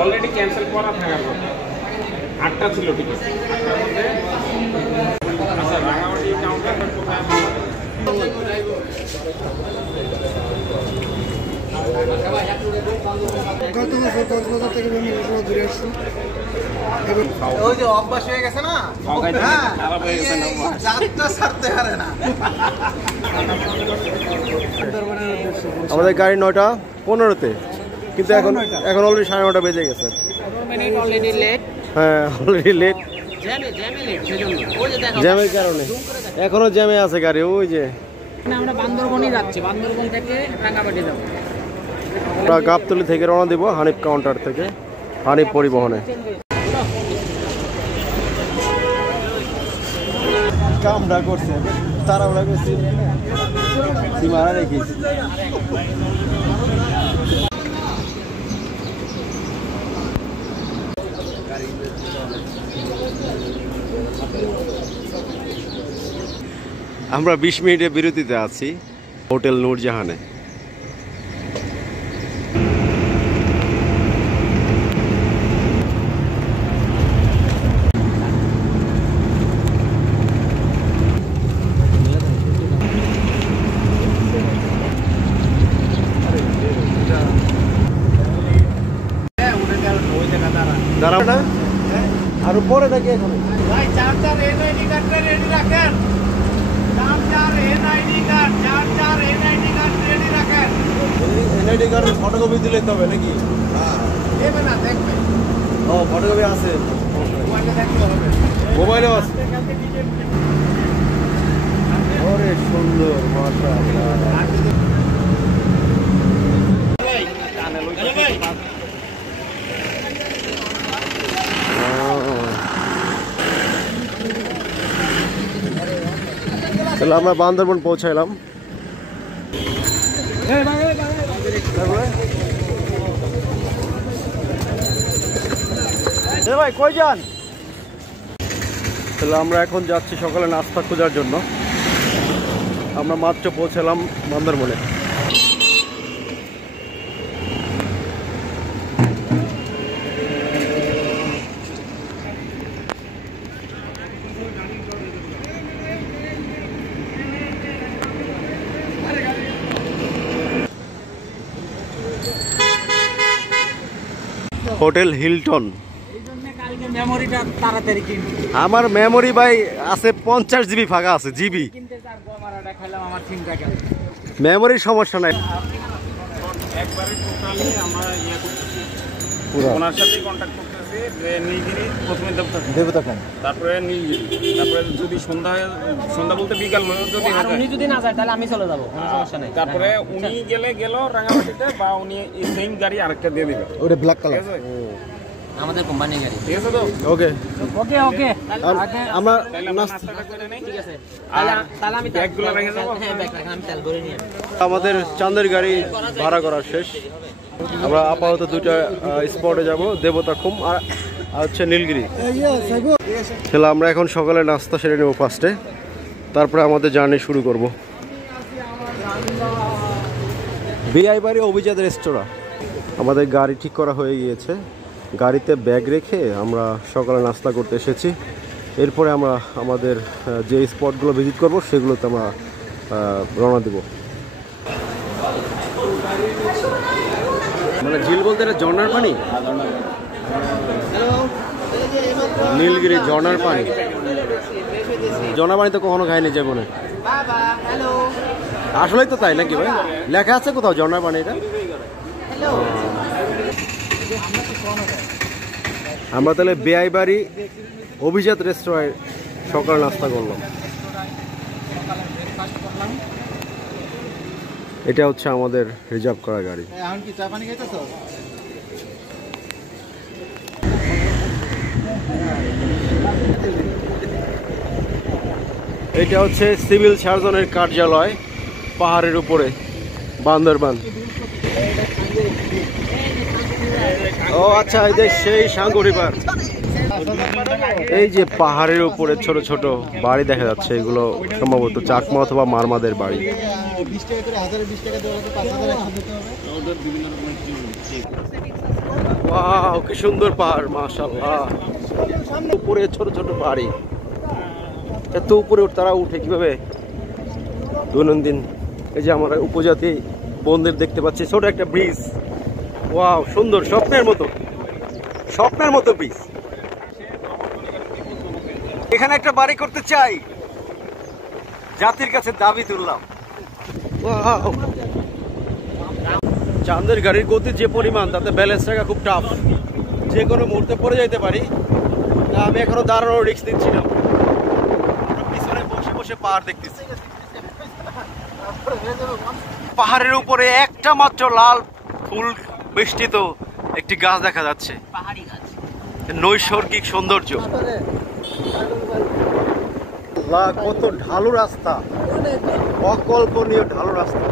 Already cancel করা থাকার কথা 8টা ছিল টিকিট 8টার মধ্যে। আচ্ছা রাঙামাটি কাউন্টার কোথায়? গত বছর কক্সবাজার থেকে ঘুরে আসছি। ওই যে অভ্যাস হয়ে গেছে না, যাত্রা ছাড়তে পারে না। আমাদের গাড়ি 9টা 15-তে, কিন্তু এখন অলরেডি 9:30 বেজে গেছে। হ্যাঁ অলরেডি লেট, জ্যামের কারণে এখনো জ্যামে আছে গাড়ি। ওই যে আমরা বান্দরবনই যাচ্ছি, বান্দরবন থেকে রাঙ্গামাটি যাবো। আমরা গাবতলী থেকে রওনা দিব হানিফ কাউন্টার থেকে, হানিফ পরিবহনে। কামড়া করছে, তাড়াহুড়া করছি, সীমানা রেখেছি। আমরা 20 মিনিটের বিরতিতে আছি হোটেল নূরজাহানে। দাঁড়াও না, আর উপরে নাকি এখন ভাই চার্জার এনআইডি কার্ডটা রেডি রাখেন, চার্জার এনআইডি কার্ড রেডি রাখেন। এনআইডি কার্ডের ফটোকপি দিলে তবে নাকি? হ্যাঁ দেবে না, দেখবে। ও ফটোকপি আছে, মোবাইলে দেখতে হবে, মোবাইলেও আছে। ওরে সুন্দর, মাশাআল্লাহ। তাহলে আমরা বান্দরবন পৌঁছাইলাম। ভাই কই যান? তাহলে আমরা এখন যাচ্ছি সকালে নাস্তা খোঁজার জন্য। আমরা মাত্র পৌঁছালাম বান্দরবনে। Hotel Hilton. আমার মেমোরি ভাই আছে 50 জিবি ফাঁকা আছে, জিবি মেমোরির সমস্যা নাই। একবারে টোটালি আমরা ওনার সাথে কন্ট্যাক্ট করতেছি যে নীলগিরি প্রথমে দেবতাখান, তারপরে নীলগিরি, তারপরে যদি সন্ধ্যা বলতে বিকাল যদি উনি যদি না যায় তাহলে আমি চলে যাবো, কোনো সমস্যা নাই। তারপরে উনি গেল রাঙামাটিতে, বা উনি এই সেম গাড়ি আরেকটা দিয়ে দিবে, ওটা ব্ল্যাক কালার আমাদের কোম্পানি গাড়ি। ঠিক আছে তো? ওকে ওকে ওকে, আমরা নাস্তাটা করে নেই, ঠিক আছে। আর তাহলে আমি ব্যাগগুলো রেখে যাবো। হ্যাঁ ব্যাগ রাখেন, আমি তেল ভরে নিয়ে আমাদের চাঁদের গাড়ি ভাড়া করা শেষ। আমরা আপাতত দুটা স্পটে যাব, দেবতাখুম আর হচ্ছে নীলগিরি। তাহলে আমরা এখন সকালে নাস্তা সেরে নেব ফার্স্টে, তারপরে আমাদের জার্নি শুরু করব। বিআই বাড়ি অভিজাত রেস্তোরাঁ। আমাদের গাড়ি ঠিক করা হয়ে গিয়েছে, গাড়িতে ব্যাগ রেখে আমরা সকালে নাস্তা করতে এসেছি। এরপরে আমরা আমাদের যে স্পটগুলো ভিজিট করব সেগুলোতে আমরা রওনা দেব। মানে ঝিল বলতে এটা ঝর্ণার পানি, নীলগিরি ঝর্ণার পানি। ঝর্ণার পানি তো কখনো খাইনি জীবনে। আসলেই তো তাই নাকি ভাই? লেখা আছে কোথাও ঝর্ণার পানি এটা? আমরা তাহলে বেআই বাড়ি অভিজাত রেস্তোরাঁয় সকাল নাস্তা করলাম। এটা হচ্ছে আমাদের রিজার্ভ করা গাড়ি। এটা হচ্ছে সিভিল সার্জনের কার্যালয়, পাহাড়ের উপরে বান্দরবান। ও আচ্ছা, এই যে সেই সাঙ্গু রিভার। এই যে পাহাড়ের উপরে ছোট ছোট বাড়ি দেখা যাচ্ছে, এগুলো সম্ভবত চাকমা অথবা মারমাদের বাড়ি। ওয়াও, কি সুন্দর পাহাড়, মাশাআল্লাহ। উপরে ছোট ছোট বাড়ি, এত উপরে তারা উঠে কিভাবে দৈনন্দিন। এই যে আমরা উপজাতি বোনদের দেখতে পাচ্ছি, ছোট একটা ব্রিজ। ওয়াও, সুন্দর, স্বপ্নের মতো, স্বপ্নের মতো ব্রিজ। এখানে একটা বাড়ি করতে চাই, জাতির কাছে দাবি তুললাম। ওয়াও, চাঁদের গাড়ির গতি যে পরিমাণ, তাতে ব্যালেন্স রাখা খুব টাফ, যে কোনো মুহূর্তে পড়ে যাইতে পারি। আমি এখনো দাঁড়ানোর রিস্ক দিচ্ছি না, পিছনে বসে বসে পাহাড় দেখতেছি। পাহাড়ের উপরে একটা মাত্র লাল ফুল বেষ্টিত একটি গাছ দেখা যাচ্ছে, পাহাড়ি গাছ, নৈসর্গিক সৌন্দর্য। কত ঢালু রাস্তা, অকল্পনীয় ঢালু রাস্তা।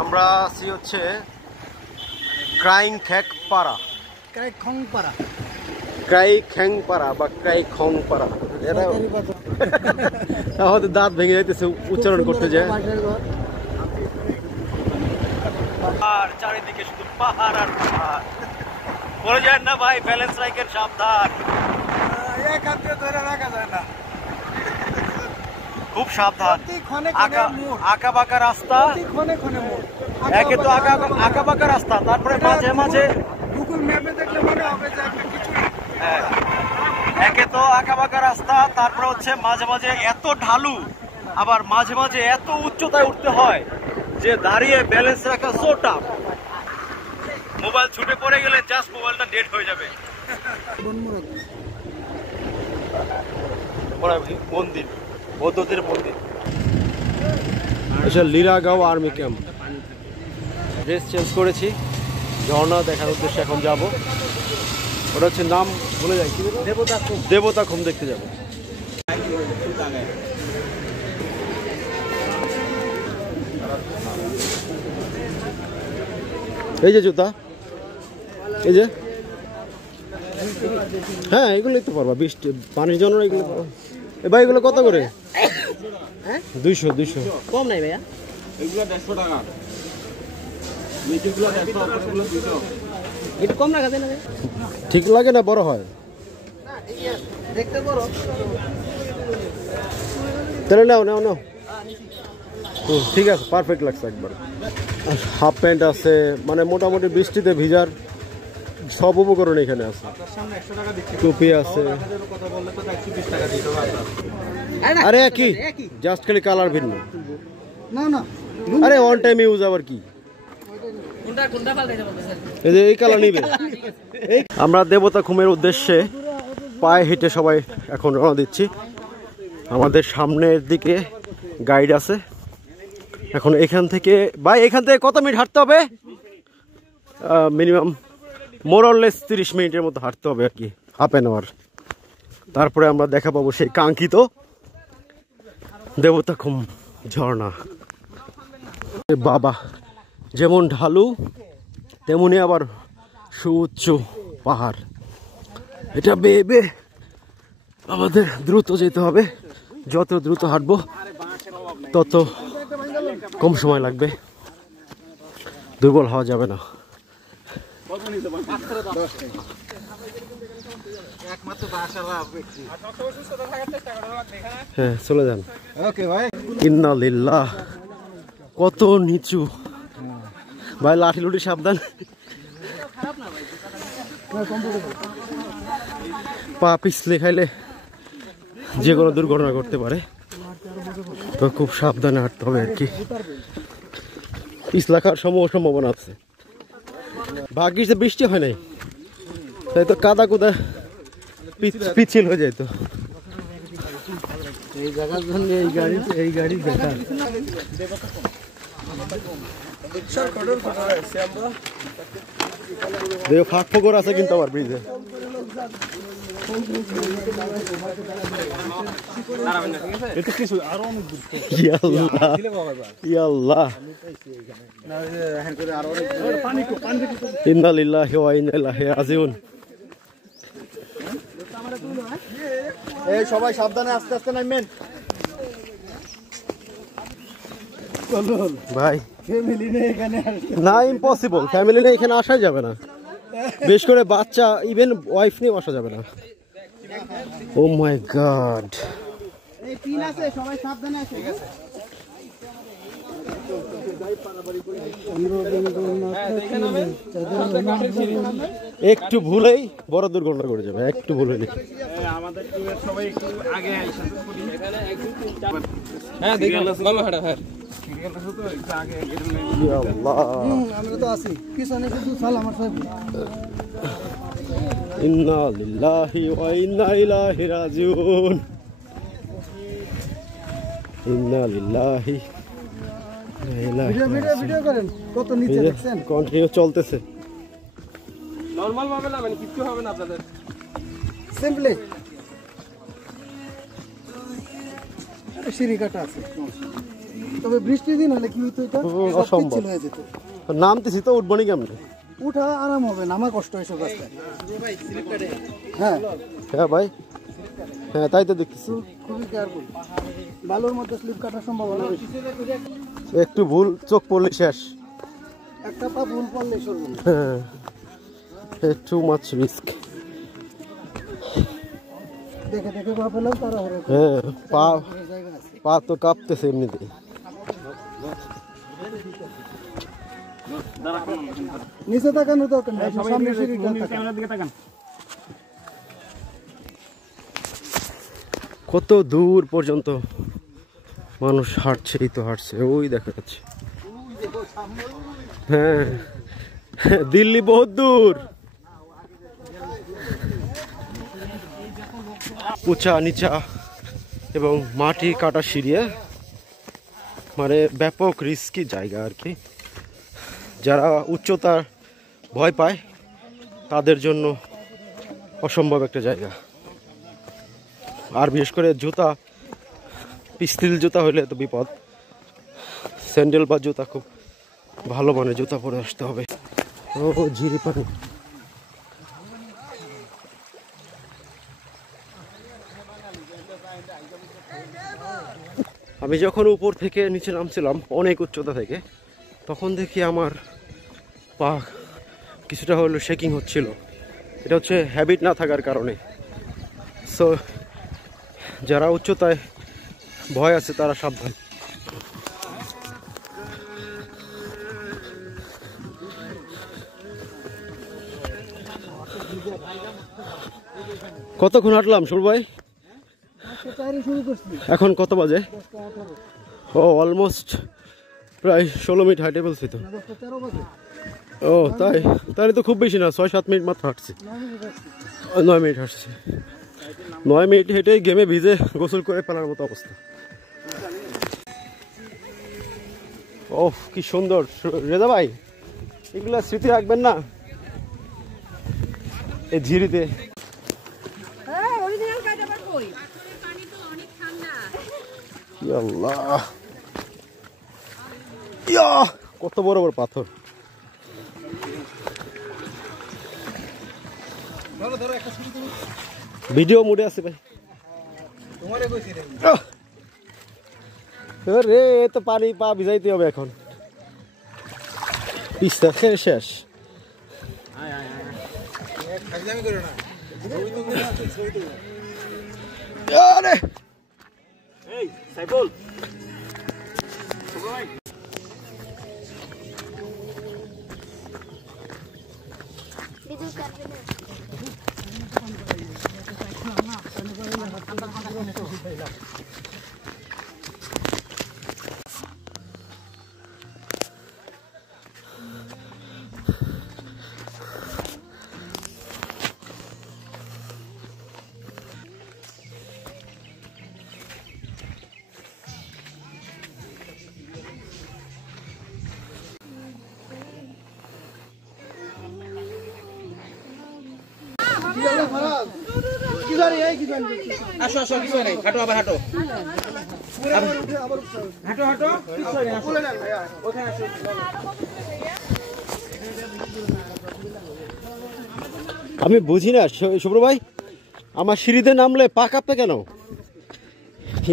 আমরা আছি হচ্ছে ক্রাইং খ্যাক পাড়া, ক্রাই খ্যাং পাড়া বা ক্রাই খং পাড়া। আমাদের দাঁত ভেঙে যাইতেছে উচ্চারণ করতে যায়। আর চারিদিকে শুধু পাহাড় আর পাহাড়। বলে যায় না ভাই, ব্যালেন্স রাখেন, সাবধান, ধরে রাখা যায় না, খুব সাবধান। আঁকা বাঁকা রাস্তা, একে তো আঁকা বাঁকা রাস্তা, তারপরে মাঝে মাঝে গুগল ম্যাপে দেখলে মনে হবে যে আপনি কিছু, একে তো আঁকা বাঁকা রাস্তা, তারপরে হচ্ছে মাঝে মাঝে এত ঢালু, আবার মাঝে মাঝে এত উচ্চতায় উঠতে হয় যে দাঁড়িয়ে ব্যালেন্স রাখা সো টাফ। মোবাইল ছুটে পড়ে গেলে জাস্ট মোবাইলটা ডেড হয়ে যাবে। মন্দির, বৌদ্ধদের মন্দির। আচ্ছা, লিরাগাঁও আর্মি ক্যাম্প। ড্রেস চেঞ্জ করেছি, ঝর্ণা দেখার উদ্দেশ্যে এখন যাব। ওটা হচ্ছে নাম ভুলে যাই, কি দেবতাখুম দেখতে যাব। এই যে জুতা, এই যে, হ্যাঁ এগুলোই তো পারবা, বৃষ্টি পানির জন্য এগুলো। ভাই এগুলো কত করে? 200 কম নাই ভাইয়া, এগুলো 150 টাকা, নিচেগুলো 150, উপরেগুলো 200। একটু কম রাখা যায় না? ঠিক লাগে না, বড় হয় দেখতে বড়। তাহলে নাও নাও নাও। ঠিক আছে, পারফেক্ট লাগছে একবার। হাফ প্যান্ট আছে, মানে মোটামুটি বৃষ্টিতে ভিজার সব উপকরণ এখানে আছে। টুপি আছে, আরে কি জাস্ট খালি কালার ভিন্ন। আরে ওয়ান টাইম ইউজ, আবার কি এই যে এই কালার নিবে। আমরা দেবতাখুমের উদ্দেশ্যে পায়ে হেঁটে সবাই এখন রওনা দিচ্ছি। আমাদের সামনের দিকে গাইড আছে। এখন এখান থেকে কত মিনিট হাঁটতে হবে? মিনিমাম মোরলেস 30 মিনিটের মতো হাঁটতে হবে আর কি, হাফ অ্যান আওয়ার। তারপরে আমরা দেখা পাবো সেই কাঙ্ক্ষিত দেবতাখুম ঝর্ণা। বাবা, যেমন ঢালু তেমনি আবার সুউচ্চ পাহাড়। এটা বেয়ে আমাদের দ্রুত যেতে হবে। যত দ্রুত হাঁটবো তত কম সময় লাগবে, দুর্বল হওয়া যাবে না। হ্যাঁ, চলে যান। ইন্না লিল্লাহ, কত নিচু ভাই, লাঠি লুটি সাবধান, পা পিছলে খাইলে যে কোনো দুর্ঘটনা করতে পারে, তো খুব সাবধানে হাঁটতে হবে আর কি। পিছলা খাওয়ার সম্ভাবনা আছে। ভাগ্যিস বৃষ্টি হয় নাই, তাই তো কাদা কুদা পিছিল হয়ে যায়। তো এই জায়গার জন্য এই গাড়ি বেকার। ফাঁক ফোকর আছে কিন্তু আমার ব্রিজে। ইন্না লিল্লাহি ওয়া ইন্না ইলাইহি রাজিউন। এই সবাই সাবধানে আস্তে আস্তে নামবেন ভাই ফ্যামিলি নিয়ে এখানে না, ইম্পসিবল, ফ্যামিলি নিয়ে এখানে আসা যাবে না, বেশ করে বাচ্চা ইভেন ওয়াইফ নিয়ে আসা যাবে না। ও মাই গড, এই পিন আছে সবাই সাবধানে আসে ঠিক আছে একটু ভুলেই বড় দুর্ঘটনা করে যাবে, একটু ভুল হলে। আমাদের টিমের সবাই একটু আগে আইসা হ্যাঁ দেখি হাঁটা হ্যাঁ আমরা তো আছি পিছনে শুধু চাল আমার সব ইন্না লিল্লাহি ওয়া ইন্না ইলাইহি রাজিউন, ইন্না লিল্লাহি ভিডিও করেন কত নিচে দেখছেন কন্টিনিউ চলতেছে। নরমাল ভাবে না, মানে কিছু হবে না আপনাদের সিম্পলি সিঁড়ি কাটা আছে, তবে বৃষ্টির দিন হলে কি হইতো এটা অসম্ভব পিচ্ছিল হয়ে যেত। নামতেছি তো, উঠবনি কেমনে? উঠা আরাম হবে, নামা কষ্ট এসব রাস্তায়। হ্যাঁ হ্যাঁ ভাই, হ্যাঁ তাই তো দেখতেছি। খুবই কেয়ারফুল, বালুর মধ্যে স্লিপ কাটার সম্ভাবনা বেশি। একটু ভুল চোখ পড়লে শেষ, একটা পা ভুল পড়লে সর্বনাশ। হ্যাঁ, টু মাচ রিস্ক। দেখে দেখে পা ফেলাম তারা হরে হ্যাঁ, পা জায়গা আছে। পা তো কাঁপতেছে এমনিতেই। নিচে তাকানো দরকার নেই, সামনে সিঁড়িটা তাকান। ক্যামেরার দিকে তাকান। কত দূর পর্যন্ত মানুষ হাঁটছে, এই তো হাঁটছে, ওই দেখা যাচ্ছে। হ্যাঁ, দিল্লি বহুত দূর, উঁচা নিচা এবং মাটি কাটা সিঁড়ি, মানে ব্যাপক রিস্কি জায়গা আর কি। যারা উচ্চতার ভয় পায় তাদের জন্য অসম্ভব একটা জায়গা। আর বিশেষ করে জুতা, পিস্তিল জুতা হলে তো বিপদ। স্যান্ডেল বা জুতা খুব ভালো মানের জুতা পরে আসতে হবে। ও ঝিরি পানি, আমি যখন উপর থেকে নিচে নামছিলাম অনেক উচ্চতা থেকে, তখন দেখি আমার পা কিছুটা হলেও শেকিং হচ্ছিল। এটা হচ্ছে হ্যাবিট না থাকার কারণে। সো যারা উচ্চতায় ভয় আছে তারা সাবধান। কতক্ষণ হাঁটলাম সুর ভাই? এখন কত বাজে? ও অলমোস্ট প্রায় 16 মিনিট হাঁটে ফেলছি তো। ও তাই, তাহলে তো খুব বেশি না, 6-7 মিনিট মাত্র হাঁটছি। 9 মিনিট হাঁটছি, 9 মিনিট হেঁটে গেমে ভিজে গোসল করে ফেলার মতো অবস্থা। ও কি সুন্দর। রেজা ভাই, এগুলা স্মৃতি রাখবেন না এই ঝিরিতে। আল্লাহ, কত বড় বড় পাথর। ভিডিও মোডে আছে ভাই। রে এ তো পানি, পা ভিজাইতে হবে এখন, পিস্তা খেয়ে শেষ। সাইফুল আসো আসো, কিছু নাই, হাঁটো আবার হাঁটো, হাঁটো হাঁটো। আমি বুঝি না শুভ্র ভাই, আমার সিঁড়িতে নামলে পা কাঁপে কেন?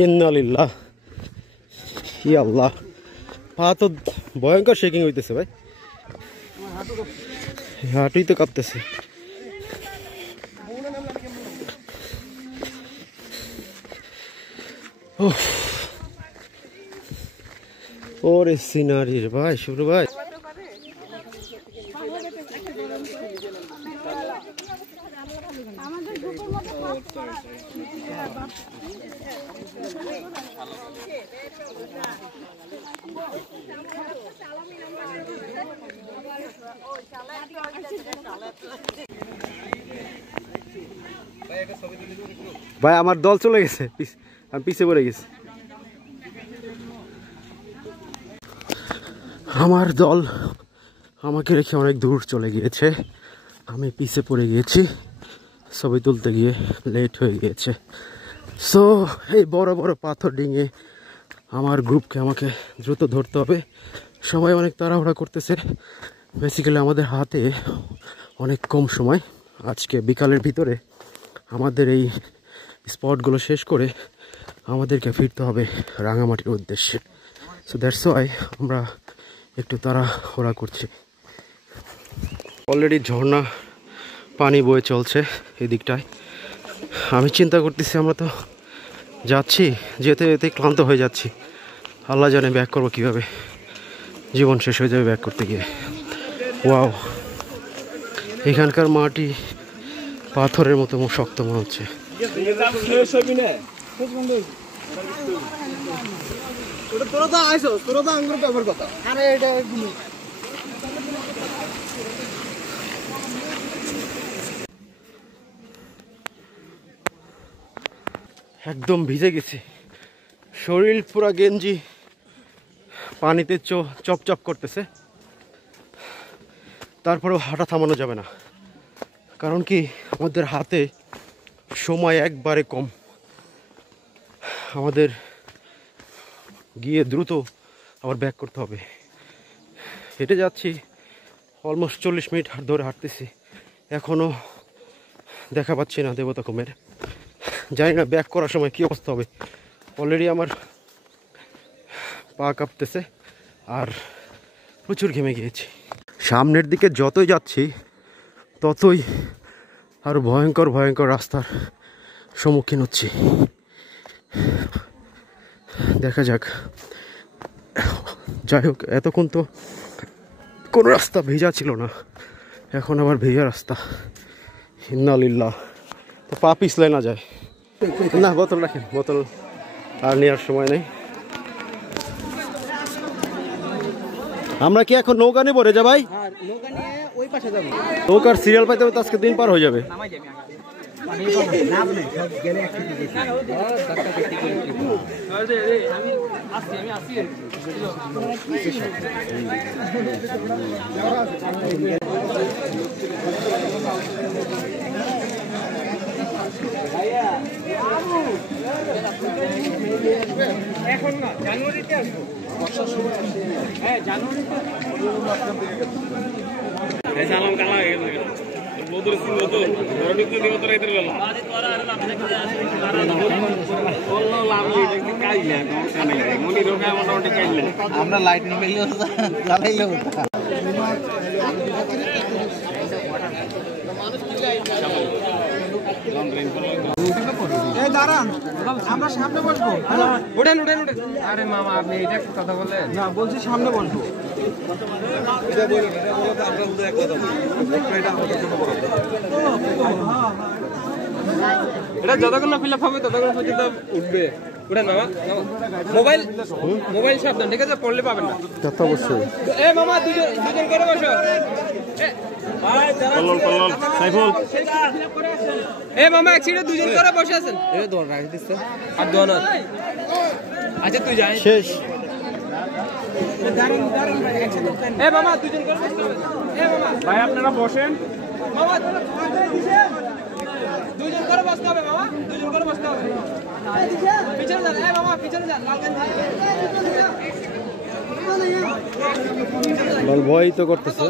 ইন্নালিল্লাহ, ইয়া আল্লাহ, পা তো ভয়ঙ্কর শেকিং হইতেছে ভাই, হাঁটুই তো কাঁপতেছে। ওরে সিনারি ভাই, শুরু ভাই। ভাই আমার দল চলে গেছে, আমি পিছে পড়ে গেছি। আমার দল আমাকে রেখে অনেক দূর চলে গিয়েছে, আমি পিছে পড়ে গিয়েছি, ছবি তুলতে গিয়ে লেট হয়ে গিয়েছে। সো এই বড় বড় পাথর ডিঙে আমার গ্রুপকে আমাকে দ্রুত ধরতে হবে। সবাই অনেক তাড়াহুড়া করতেছে, বেসিক্যালি আমাদের হাতে অনেক কম সময়। আজকে বিকালের ভিতরে আমাদের এই স্পটগুলো শেষ করে আমাদেরকে ফিরতে হবে রাঙামাটির উদ্দেশ্যে। সো দ্যাটস ওয়াই আমরা একটু তাড়াহুড়া করছি। অলরেডি ঝর্ণা পানি বয়ে চলছে এই দিকটায়। আমি চিন্তা করতেছি আমরা তো যাচ্ছি, যেতে যেতে ক্লান্ত হয়ে যাচ্ছি, আল্লাহ জানে ব্যাক করবো কীভাবে, জীবন শেষ হয়ে যাবে ব্যাক করতে গিয়ে। ওয়াও, এখানকার মাটি পাথরের মতো শক্ত মনে হচ্ছে। একদম ভিজে গেছি, শরীর পুরা গেঞ্জি পানিতে চপচপ করতেছে। তারপরেও হাঁটা থামানো যাবে না, কারণ কি আমাদের হাতে সময় একবারে কম। আমাদের গিয়ে দ্রুত আবার ব্যাক করতে হবে। হেঁটে যাচ্ছি, অলমোস্ট 40 মিনিট ধরে হাঁটতেছি, এখনও দেখা পাচ্ছি না দেবতা কুমের। জানি না ব্যাক করার সময় কী অবস্থা হবে। অলরেডি আমার পা কাঁপতেছে আর প্রচুর ঘেমে গিয়েছি। সামনের দিকে যতই যাচ্ছি ততই আরও ভয়ঙ্কর ভয়ঙ্কর রাস্তার সম্মুখীন হচ্ছি। দেখা যাক। যাই হোক, এতক্ষণ তো কোনো রাস্তা ভেজা ছিল না, এখন আবার ভেজা রাস্তা। ইন্নালিল্লাহ, তো পা পিছলে না যায় না। বোতল রাখেন, বোতল আর নেওয়ার সময় নেই। আমরা কি এখন নৌকা নেবো রেজা ভাই? নৌকার সিরিয়াল পাইতে হবে তো আজকে দিন পার হয়ে যাবে। এখন না, জানুয়ারিতে আসবো, বর্ষার সময়। হ্যাঁ, জানুয়ারিতে আমরা লাইট নিয়ে জ্বালাইলে দাঁড়ান, আমরা সামনে বসবো। উঠেন উঠেন উঠেন। আরে মামা, আপনি এটা কথা বললেন না, বলছি সামনে বসবো। এটা যতক্ষণ না ফিল আপ হবে ততক্ষণ পর্যন্ত উঠবে। উঠেন মামা, মোবাইল মোবাইল সাবধান, ঠিক আছে? পড়লে পাবেন না। অবশ্যই। এ মামা, দুজন করে বসো। এ মামা, এক সিটে দুজন করে বসে আছেন। আর দোয়া না। আচ্ছা তুই যাই শেষ। এ মামা, দুজন করে বসতে হবে। এ মামা ভাই আপনারা বসেন। মামা, দুজন করে বসতে হবে। মামা, দুজন করে বসতে হবে। পিছনে যান। এ মামা, পিছনে যান। লাল ভয় তো করতেছে।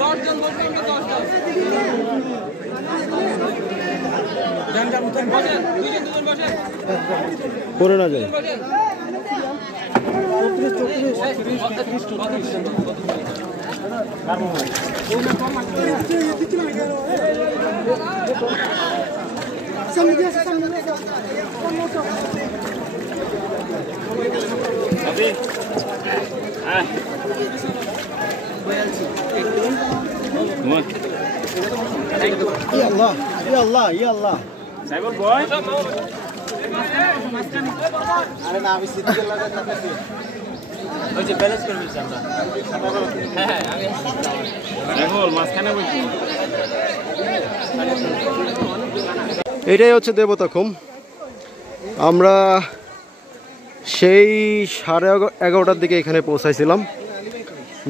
10 জন বসবো আমরা, 10 জন। পরে না যায়। সাইবর বয় মাঝখানে বলছি। এটাই হচ্ছে দেবতাখুম। আমরা সেই 11:30টার দিকে এখানে পৌঁছাইছিলাম।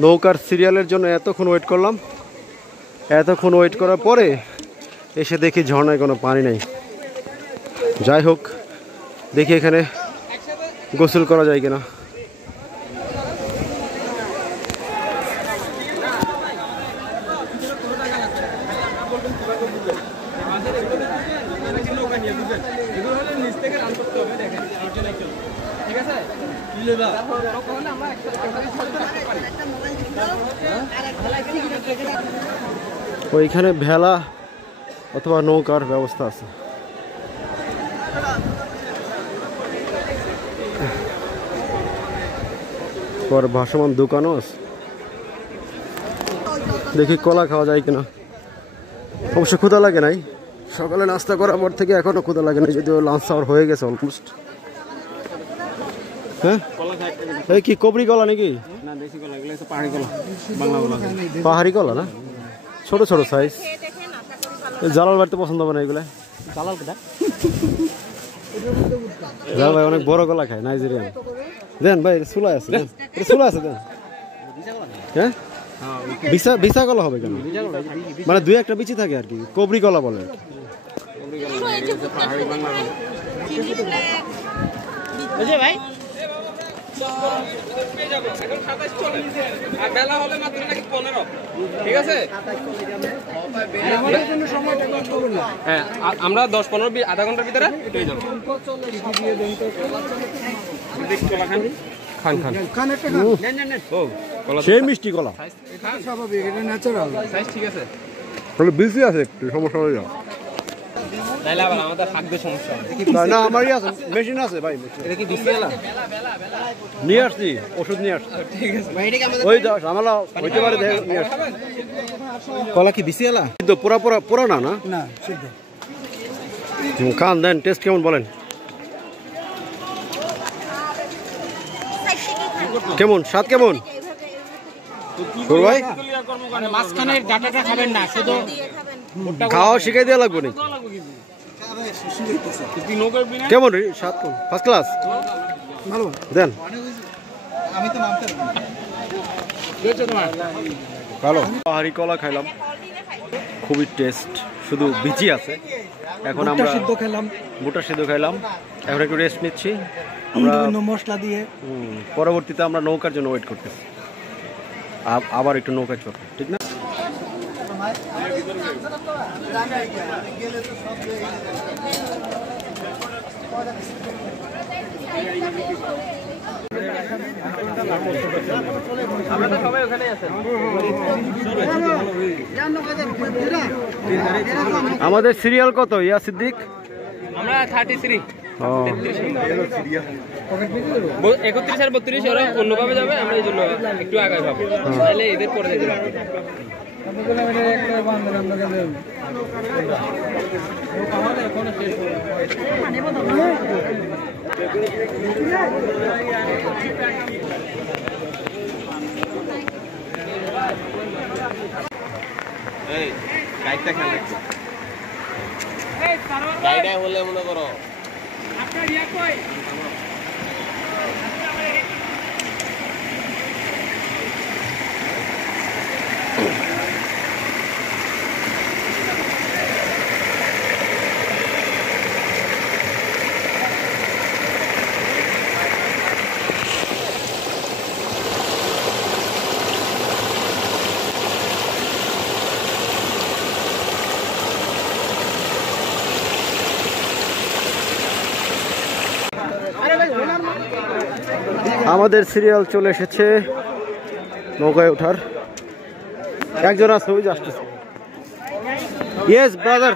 নৌকার সিরিয়ালের জন্য এতক্ষণ ওয়েট করলাম। এতক্ষণ ওয়েট করার পরে এসে দেখি ঝর্ণায় কোনো পানি নেই। যাই হোক, দেখি এখানে গোসল করা যায় কিনা। ওইখানে ভেলা অথবা নৌকার ব্যবস্থা আছে। পর ভাসমান দোকানও আছে। দেখি কলা খাওয়া যায় কিনা। অবশ্য ক্ষুধা লাগে নাই, সকালে নাস্তা করার পর থেকে এখনো ক্ষুধা লাগে নাই, যদিও লাঞ্চ আওয়ার হয়ে গেছে অলমোস্ট। হ্যাঁ, এই কি কবরি কলা নাকি? না, দেশি কলা, এগুলো হচ্ছে পাহাড়ি কলা, বাংলা কলা। পাহাড়ি কলা না, ছোট ছোট সাইজ। জালাল বাড়িতে পছন্দ হবে না এগুলা। জালাল ভাই অনেক বড় কলা খায়, নাইজেরিয়ান। দেন ভাই, সুলা আছে, সুলা আছে দেন। হ্যাঁ, বিছা কলা হবে কেন? মানে দুই একটা বিচি থাকে আর কি, কবরি কলা বলে। পাহাড়ি বাংলা কলা। ভাই ঠিক আছে, হ্যাঁ আমরা 10-15 আধা ঘন্টার ভিতরে পেয়ে যাবো। খান খান সেই মিষ্টি কলা, ঠিক আছে। বিচি আছে একটু, সমস্যা হয়ে যাবে। তাইলে আবার আমাদের খাদ্য সমস্যা। না, আমারই আছে, মেশিন আছে ভাই। এটা কি দিচ্ছি না? নিয়ে আসছি, ওষুধ নিয়ে আসছি। ওই ঝামেলা হইতে পারে, নিয়ে আসছি। কলা কি বিসি এলা? কিন্তু পুরা না না না সিদ্ধ। খান, দেন, টেস্ট কেমন বলেন? কেমন স্বাদ, কেমন ভাই? মাঝখানে ডাটাটা খাবেন না, শুধু খাওয়া শিখাই দেওয়া লাগবে না? কেমন স্বাদ? ফার্স্ট ক্লাস, ভালো দেন। ভালো। পাহাড়ি কলা খাইলাম, খুবই টেস্ট, শুধু বিচি আছে। এখন আমরা সিদ্ধ খেলাম, ভুট্টা সিদ্ধ খাইলাম। এখন একটু রেস্ট নিচ্ছি আমরা, মশলা দিয়ে। পরবর্তীতে আমরা নৌকার জন্য ওয়েট করতেছি, আবার একটু নৌকা চড়বে, ঠিক না? আমাদের সিরিয়াল কত ইয়া সিদ্দিক? আমরা 33, ও 31 আর 32 ওরা অন্যভাবে যাবে, আমরা এই জন্য একটু আগায় ভাবো, তাহলে এদের পরে যেতে লাগবে। হলে মনে করো আমাদের সিরিয়াল চলে এসেছে নৌকায় ওঠার। একজন আছে ওই যে আসতেছে। Yes brother.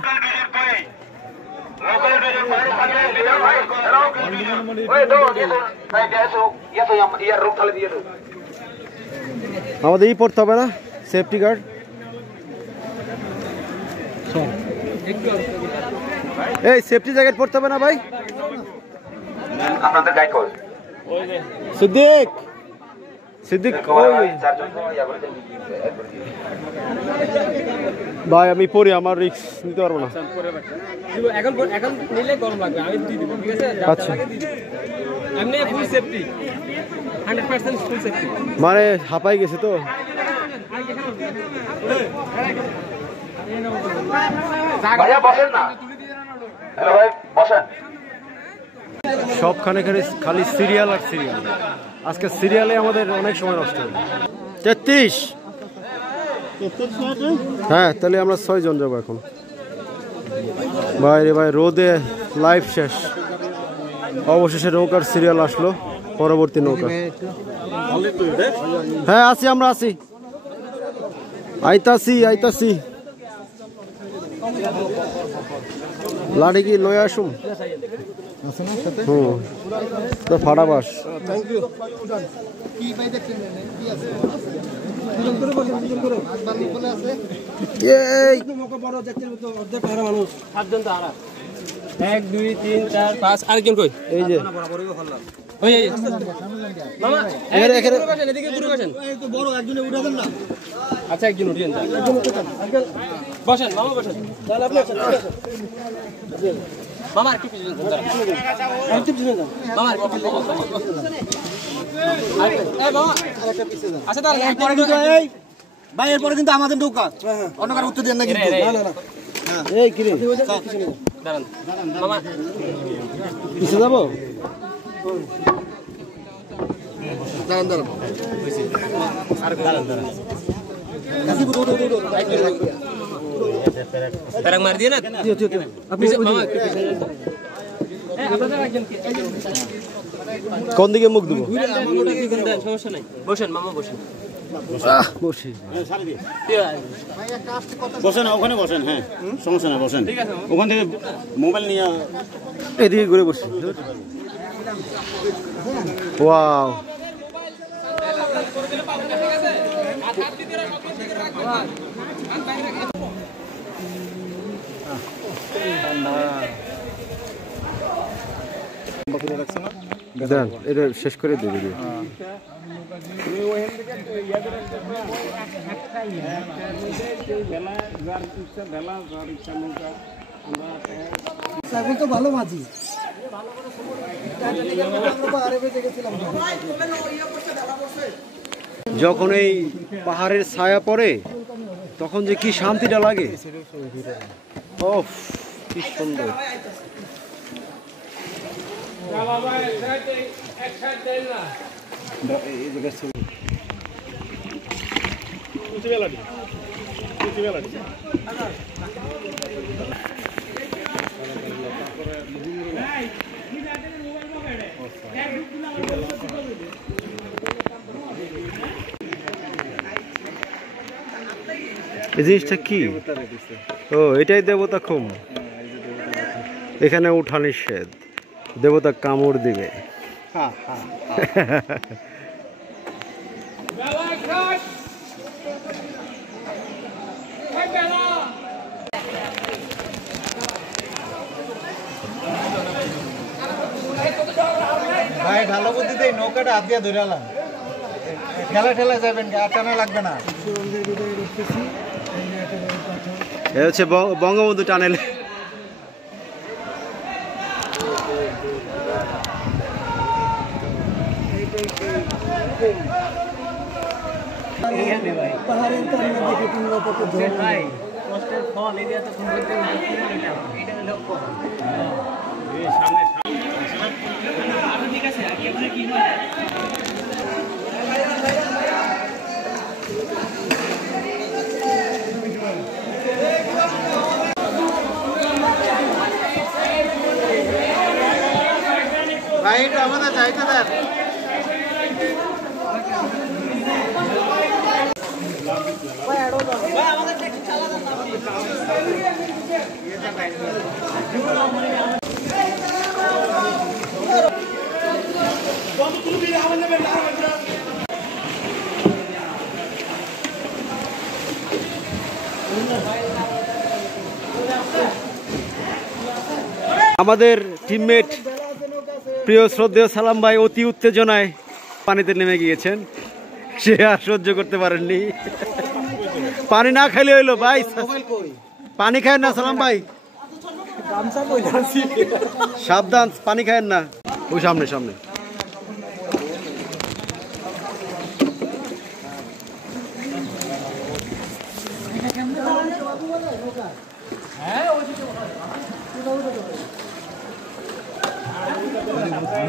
আমাদের পড়তে হবে না সেফটি গার্ড? এই সেফটি জ্যাকেট পড়তে হবে না ভাই? আপনাদের গাইড কর সিদ্দিক সিদ্দিক ওই ভাই আমি পড়ি, আমার রিস্ক নিতে পারবো না। এখন নিলে গরম লাগবে, আমি দিয়ে দিব, ঠিক আছে? আচ্ছা এমনি ফুল সেফটি, 100% ফুল সেফটি। মানে হাঁপাই গেছে তো। ভাইয়া বসেন না। হ্যালো ভাই বসেন। সবখানে খালি সিরিয়াল আর সিরিয়াল। আজকে সিরিয়ালে আমাদের অনেক সময় নষ্ট হবে। 33। হ্যাঁ তাহলে আমরা 6 জন যাবো এখন। ভাই রে ভাই রোদে লাইফ শেষ। অবশেষে নৌকার সিরিয়াল আসলো, পরবর্তী নৌকা। হ্যাঁ আছি, আমরা আছি, আইতাছি। লাড়ি কি লয়ে আসুম? তো ফাটাবাস। এক দুই তিন চার পাঁচ। আরেকজন কই? এই যে ওই মামা এদিকে ঘুরে বসেন। আচ্ছা একজন উঠিয়েন, বসেন মামা, বসেন মামা, একটু পিছনে যান, মামা একটু পিছনে যান। আচ্ছা তাহলে ভাই এরপরে কিন্তু আমাদের নৌকা, অন্য কারো উত্তর দেন না কিন্তু। এই কি রে দাঁড়ান মামা, পিছে যাবো? প্যারাক মার দিয়ে না মামা, একটু পিছনে যান। আপনাদের একজন কোন দিকে মুখ দেবো? সমস্যা নাই, বসেন মামা, বসেন বসি। বসেন ওখানে বসেন, হ্যাঁ সমস্যা না, বসেন ওখান থেকে মোবাইল নিয়ে এদিকে ঘুরে বসি। ওয়াও দেন, এটা শেষ করে দেবে। এখন তো ভালো মাঝি। যখন এই পাহাড়ের ছায়া পড়ে তখন যে কি শান্তিটা লাগে। ওফ কি সুন্দর। এই জিনিসটা কি? ও এটাই দেবতা খুম। এখানে উঠা নিষেধ, দেবতা কামড় দিবে। ভাই ভালো বুদ্ধিতে নৌকাটা হাত দিয়ে ধরে আলাম, ঠেলা যাবেন, আর টানা লাগবে না। এ হচ্ছে বঙ্গবন্ধু টানেল। ভাই এটা আমাদের যাইতে দেন। আমাদের টিমমেট প্রিয় শ্রদ্ধেয় সালাম ভাই অতি উত্তেজনায় পানিতে নেমে গিয়েছেন, সে আর সহ্য করতে পারেননি। পানি না খাইলে হইলো ভাই, পানি খায়েন না সালাম ভাই, সাবধান পানি খায়েন না। ওই সামনে সামনে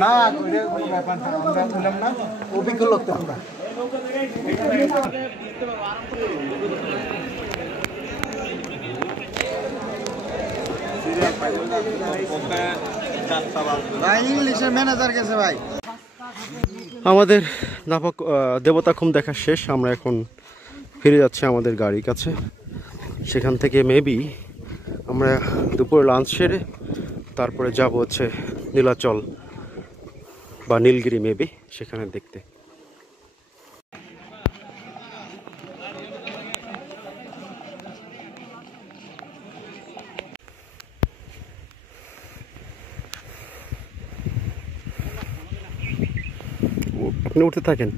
না কোনো ব্যাপার না, আমরা বললাম না অভিজ্ঞ লোক তো আমরা। ভাই ইংলিশের ম্যানেজার গেছে ভাই। আমাদের দেবতাখুম দেখা শেষ, আমরা এখন ফিরে যাচ্ছি আমাদের গাড়ির কাছে। সেখান থেকে মেবি আমরা দুপুরে লাঞ্চ সেরে তারপরে যাব হচ্ছে নীলাচল বা নীলগিরি মেবি সেখানে দেখতে। আপনি উঠতে থাকেন।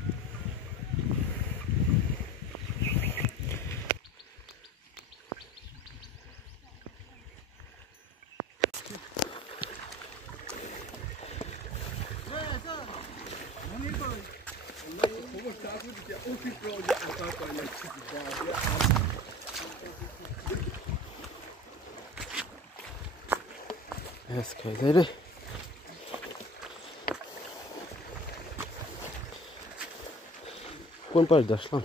Eskaydı. কোন পাশ দিয়ে আসলাম?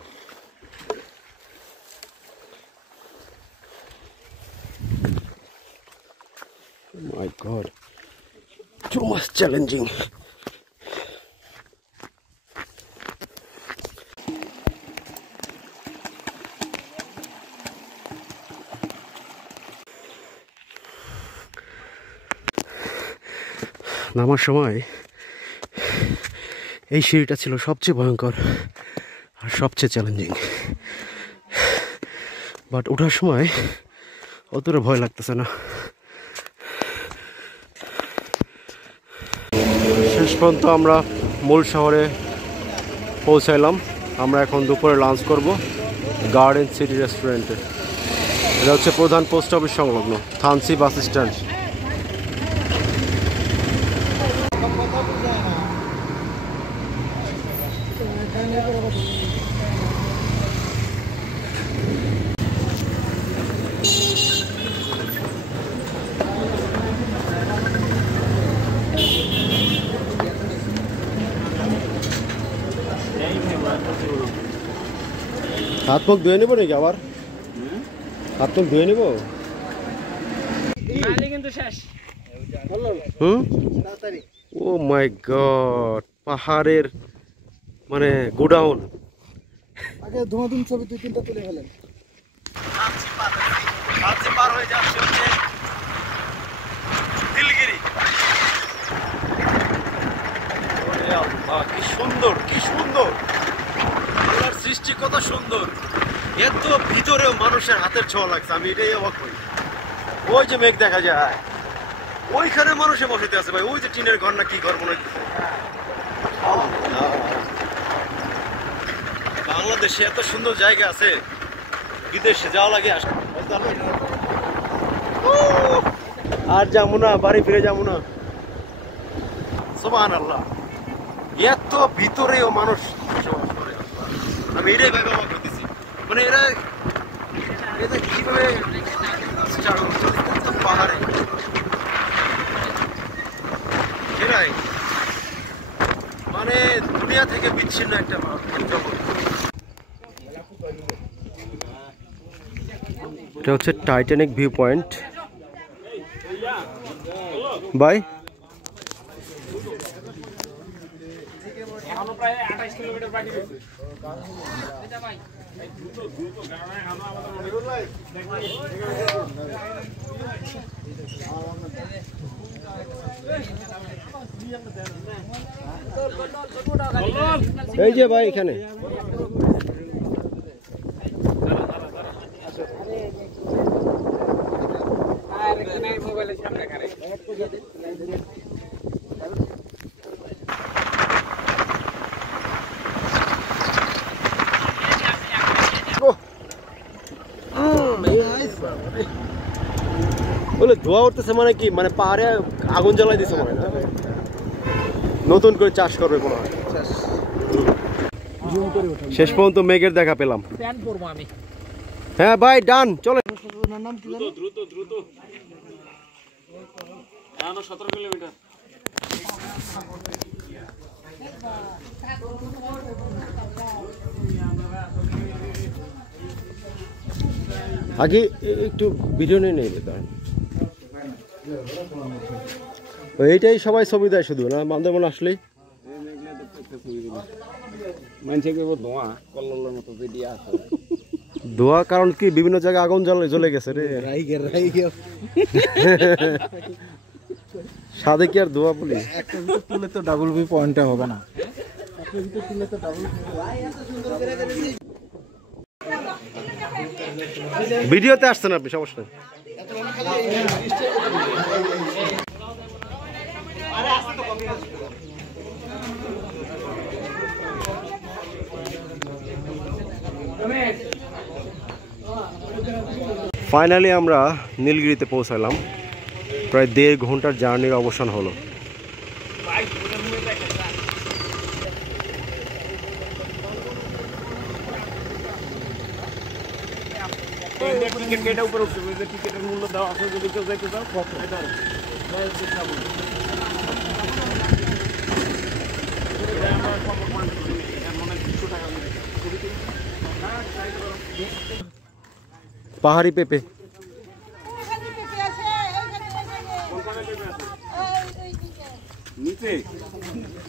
My God, too much challenging. নামার সময় এই সিঁড়িটা ছিল সবচেয়ে ভয়ঙ্কর আর সবচেয়ে চ্যালেঞ্জিং, বাট ওঠার সময় অতটা ভয় লাগতেছে না। শেষ পর্যন্ত আমরা মূল শহরে পৌঁছাইলাম। আমরা এখন দুপুরে লাঞ্চ করব গার্ডেন সিটি রেস্টুরেন্টে। এটা হচ্ছে প্রধান পোস্ট অফিস সংলগ্ন থানসি বাস স্ট্যান্ড। হাত মুখ ধুয়ে নেবো নাকি আবার? হাত মুখ ধুয়ে নেবো? কিন্তু শেষ। ও মাই গড, পাহাড়ের মানে গোডাউন। আগে ধুমাধুম ছবি 2-3টা তুলে ফেলেন। পার হয়ে যাচ্ছে হচ্ছে নীলগিরি। কি সুন্দর, কি সুন্দর, আল্লাহর সৃষ্টি কত সুন্দর। এত ভিতরেও মানুষের হাতের ছোঁয়া লাগছে, আমি এটাই অবাক করি। ওই যে মেঘ দেখা যায়, ওইখানে মানুষে বসতে আছে ভাই, ওই যে টিনের ঘর না কি ঘর মনে হচ্ছে। বাংলাদেশে এত সুন্দর জায়গা আছে, বিদেশে যাওয়া লাগে। আর যাবো না, বাড়ি ফিরে যাবো না। সুবহানাল্লাহ, এত ভিতরেও মানুষ বসবাস করে। আমি এটাই ভাবে অবাক হতেছি, মানে এরা কিভাবে পাহাড়ে এরাই মানে দুনিয়া থেকে বিচ্ছিন্ন একটা জগৎ। এটা হচ্ছে টাইটানিক ভিউ পয়েন্ট। বাই এখনো প্রায় 28 কিলোমিটার বাকি রয়েছে। দ্রুত কারণ এখনো আমাদের এই যে ভাই এখানে মোবাইলের সামনে করে বলে ধোয়া উঠতেছে মানে কি মানে পাহাড়ে আগুন জ্বালাই দিছে মনে হয় না? নতুন করে চাষ করবে কোনো হয়। শেষ পর্যন্ত মেঘের দেখা পেলাম। প্যান্ট পরবো আমি। হ্যাঁ ভাই ডান চলে। দ্রুত এখনো 17 কিলোমিটার। আগে একটু ভিডিও নিয়ে নেবে দাঁড়ান। এইটাই সবাই ছবি দেয় শুধু না বান্দরবন আসলেই ধোয়া কারণ কি বিভিন্ন জায়গায় আগুন জ্বলে গেছে রে সাদে কি আর ধোয়া বলি তুলে তো ডাবল বি পয়েন্টে হবে না। ভিডিওতে আসছেন আপনি সমস্যা নেই। ফাইনালি আমরা নীলগিরিতে পৌঁছালাম। প্রায় 1.5 ঘন্টার জার্নির অবসান হলো। টিকিট কেটে উপরে উঠছে, টিকিটের মূল্য দেওয়া আছে, যদি কেউ যাইতে চাও পাহাড়ি পেঁপে নিচে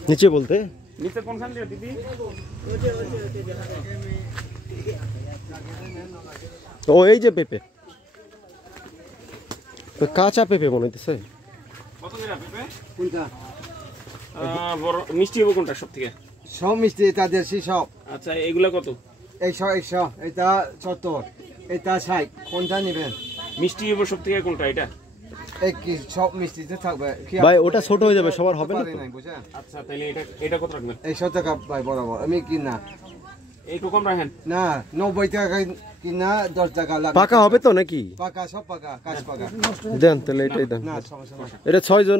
নিচে বলতে নিচে কোনখান দিয়ে দিদি? ও এই যে পেঁপে তো কাঁচা পেঁপে মনে হইতেছে। কত করে পেঁপে? কোনটা বড় মিষ্টি হবে কোনটা সব থেকে? সব মিষ্টি, এটা দেশি সব। আচ্ছা এগুলা কত? 100 এটা 70, এটা 60। কোনটা নেবেন? মিষ্টি হবে সব থেকে কোনটা এটা? কি সব মিষ্টিতে থাকবে ভাই ওটা ছোট হয়ে যাবে, সবার হবে না তো। আচ্ছা তাহলে এটা কত রাখবেন? 100 টাকা ভাই বরাবর আমি কিনা একটু কম রাখেন। না 90 টাকা কিনা 10 টাকা লাগে। পাকা হবে তো নাকি? পাকা সব পাকা, কাজ পাকা। দেন তাহলে এটাই দেন। না সমস্যা না। এটা 6 জন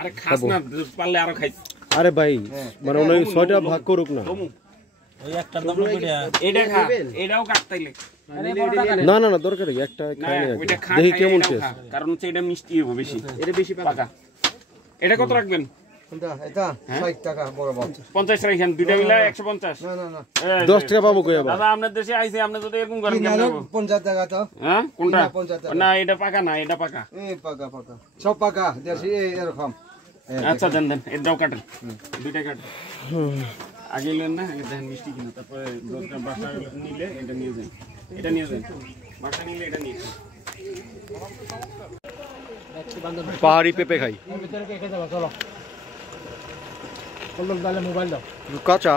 আরে খাস না, পারলে আরো খাইস। আরে ভাই মানে ওই 6টা ভাগ করুক না। এটা খা, এটাও কাট তাইলে। না না না দরকার নেই, একটা খাই না ওইটা খা, দেখি কেমন এটাও টেস্ট। খা। কারণ হচ্ছে এটা মিষ্টি হবে বেশি, এটা বেশি পাকা। এটা কত রাখবেন? কোনটা? এটা 60 টাকা বরাবর। 50 রাখেন, দুইটা মিলে 150। না না না 10 টাকা পাবো কই আবার? দাদা আপনার দেশে আইছে, আপনি যদি এরকম করেন কিনা কেমন হবে? 50 টাকা তো। হ্যাঁ কোনটা? কিনা 50 টাকা। না এটা পাকা না, এটা পাকা। পাকা পাকা সব পাকা দেশি এরকম। আচ্ছা দেন এটাও কাটেন, দুইটা কাটেন। আগে নেন না, আগে দেখেন মিষ্টি কিনা, তারপরে দশটা বাসা নিলে এটা নিয়ে যান, এটা নিয়ে যান, বাসা নিলে এটা নিয়ে যান। পাহাড়ি পেঁপে খাই, মোবাইল দাও। কাঁচা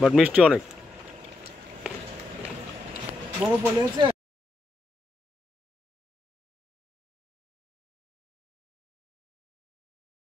বাট মিষ্টি অনেক। বড় বলে আছে।